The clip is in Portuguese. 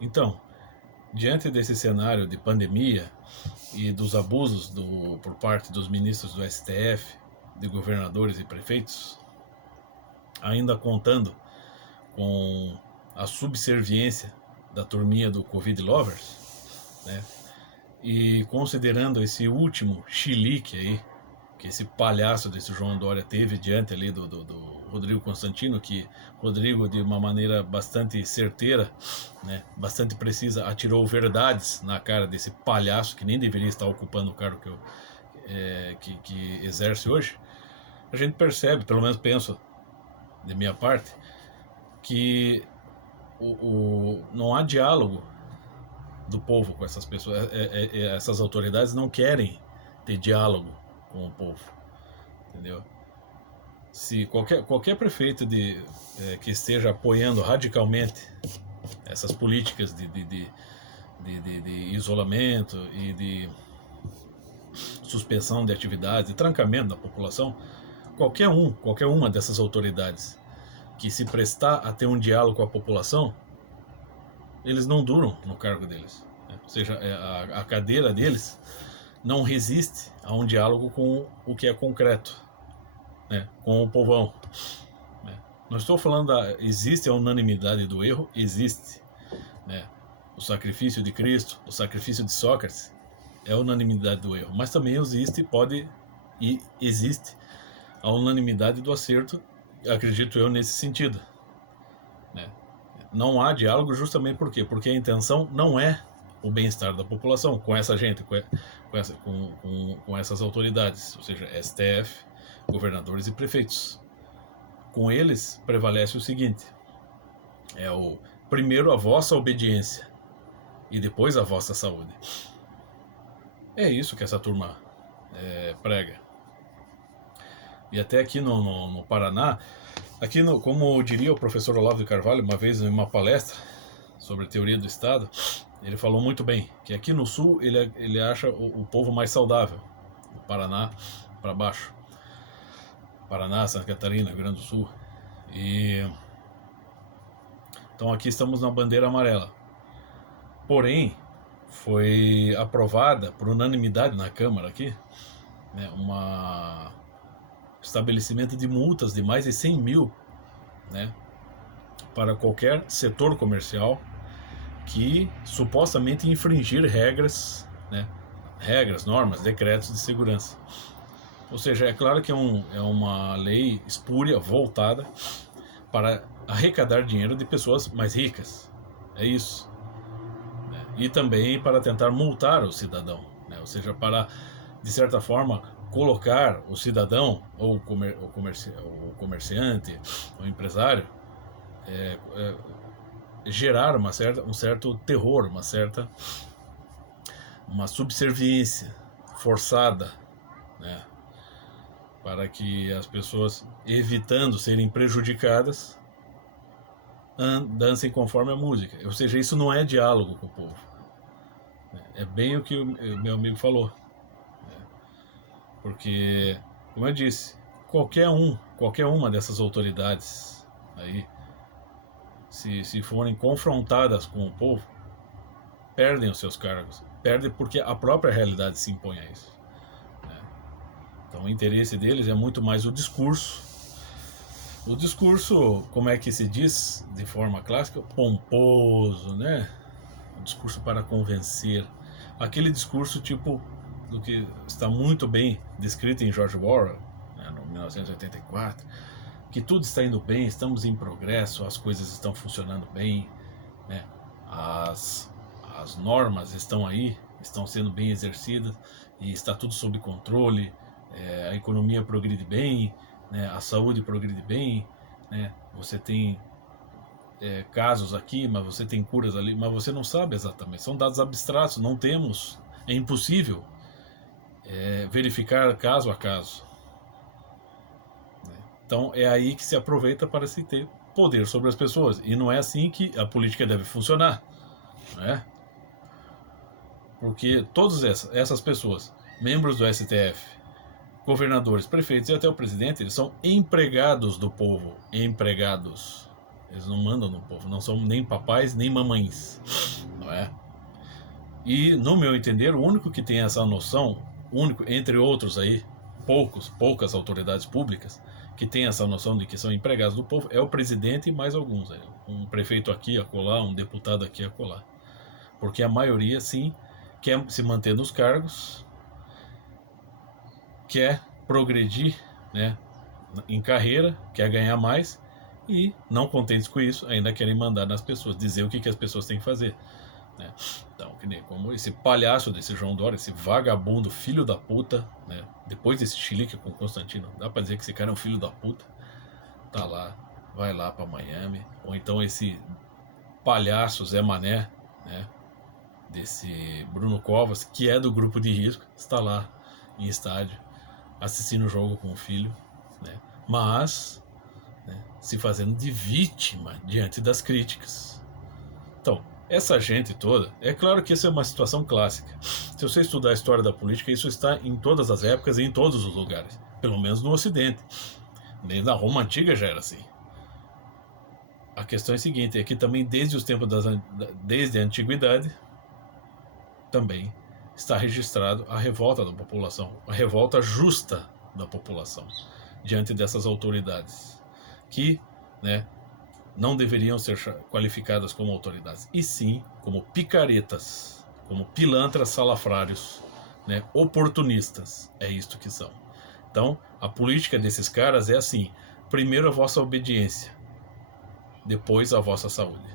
Então, diante desse cenário de pandemia e dos abusos por parte dos ministros do STF, de governadores e prefeitos, ainda contando com a subserviência da turminha do Covid Lovers, né? E considerando esse último chilique aí, que esse palhaço desse João Dória teve diante ali do Rodrigo Constantino, que Rodrigo, de uma maneira bastante certeira, né, bastante precisa, atirou verdades na cara desse palhaço que nem deveria estar ocupando o cargo que exerce hoje. A gente percebe, pelo menos penso de minha parte, que não há diálogo do povo com essas pessoas. Essas autoridades não querem ter diálogo com o povo, entendeu? Se qualquer prefeito que esteja apoiando radicalmente essas políticas de isolamento e de suspensão de atividades, de trancamento da população, qualquer uma dessas autoridades que se prestar a ter um diálogo com a população, eles não duram no cargo deles, né? Ou seja, a cadeira deles não resiste a um diálogo com o que é concreto, né? Com o povão, né? Não estou falando existe a unanimidade do erro, existe, né? O sacrifício de Cristo, o sacrifício de Sócrates é a unanimidade do erro, mas também existe a unanimidade do acerto, acredito eu, nesse sentido, né? Não há diálogo justamente por quê? Porque a intenção não é o bem-estar da população com essa gente, com essas autoridades, ou seja, STF, governadores e prefeitos. Com eles prevalece o seguinte: primeiro a vossa obediência e depois a vossa saúde. É isso que essa turma prega. E até aqui no Paraná, como diria o professor Olavo de Carvalho uma vez em uma palestra sobre teoria do Estado, ele falou muito bem que aqui no Sul ele acha o povo mais saudável, do Paraná para baixo. Paraná, Santa Catarina, Rio Grande do Sul. Então aqui estamos na bandeira amarela. Porém, foi aprovada por unanimidade na Câmara aqui, né, estabelecimento de multas de mais de 100 mil, né, para qualquer setor comercial que supostamente infringir regras, né, normas, decretos de segurança. Ou seja, é claro que é uma lei espúria, voltada para arrecadar dinheiro de pessoas mais ricas. É isso. E também para tentar multar o cidadão, né? Ou seja, para, de certa forma, colocar o cidadão, ou o comerciante, o empresário, gerar um certo terror, uma subserviência forçada, né? Para que as pessoas, evitando serem prejudicadas, dancem conforme a música. Ou seja, isso não é diálogo com o povo. É bem o que o meu amigo falou. Porque, como eu disse, qualquer uma dessas autoridades aí, se forem confrontadas com o povo, perdem os seus cargos. Perdem porque a própria realidade se impõe a isso. Então o interesse deles é muito mais o discurso. O discurso, como é que se diz de forma clássica? Pomposo, né? O discurso para convencer. Aquele discurso tipo do que está muito bem descrito em George Orwell, né, no 1984, que tudo está indo bem, estamos em progresso, as coisas estão funcionando bem, né? As normas estão aí, estão sendo bem exercidas e está tudo sob controle, a economia progride bem, né? A saúde progride bem, né? Você tem casos aqui, mas você tem curas ali, mas você não sabe exatamente, são dados abstratos, não temos, é impossível verificar caso a caso. Então é aí que se aproveita para se ter poder sobre as pessoas, e não é assim que a política deve funcionar, né? Porque todas essas pessoas, membros do STF, governadores, prefeitos e até o presidente, eles são empregados do povo, empregados. Eles não mandam no povo, não são nem papais nem mamães, não é? E, no meu entender, o único que tem essa noção, único entre outros aí, poucas autoridades públicas que tem essa noção de que são empregados do povo, é o presidente e mais alguns. Um prefeito aqui, acolá, um deputado aqui, acolá. Porque a maioria, sim, quer se manter nos cargos, quer progredir, né, em carreira, quer ganhar mais e, não contentes com isso, ainda querem mandar nas pessoas, dizer o que as pessoas têm que fazer. Né? Então, que nem como esse palhaço desse João Dória, esse vagabundo, filho da puta, né? Depois desse chilique com o Constantino, dá pra dizer que esse cara é um filho da puta, tá lá, vai lá pra Miami, ou então esse palhaço Zé Mané, né? Desse Bruno Covas, que é do grupo de risco, está lá em estádio, assistindo o jogo com o filho, né? Mas, né, se fazendo de vítima diante das críticas. Então, essa gente toda, é claro que isso é uma situação clássica. Se você estudar a história da política, isso está em todas as épocas e em todos os lugares, pelo menos no Ocidente. Desde a Roma Antiga já era assim. A questão é a seguinte, é que também desde os tempos desde a antiguidade, também está registrado a revolta da população, a revolta justa da população diante dessas autoridades, que, né, não deveriam ser qualificadas como autoridades, e sim como picaretas, como pilantras salafrários, né, oportunistas. É isto que são. Então, a política desses caras é assim: primeiro a vossa obediência, depois a vossa saúde.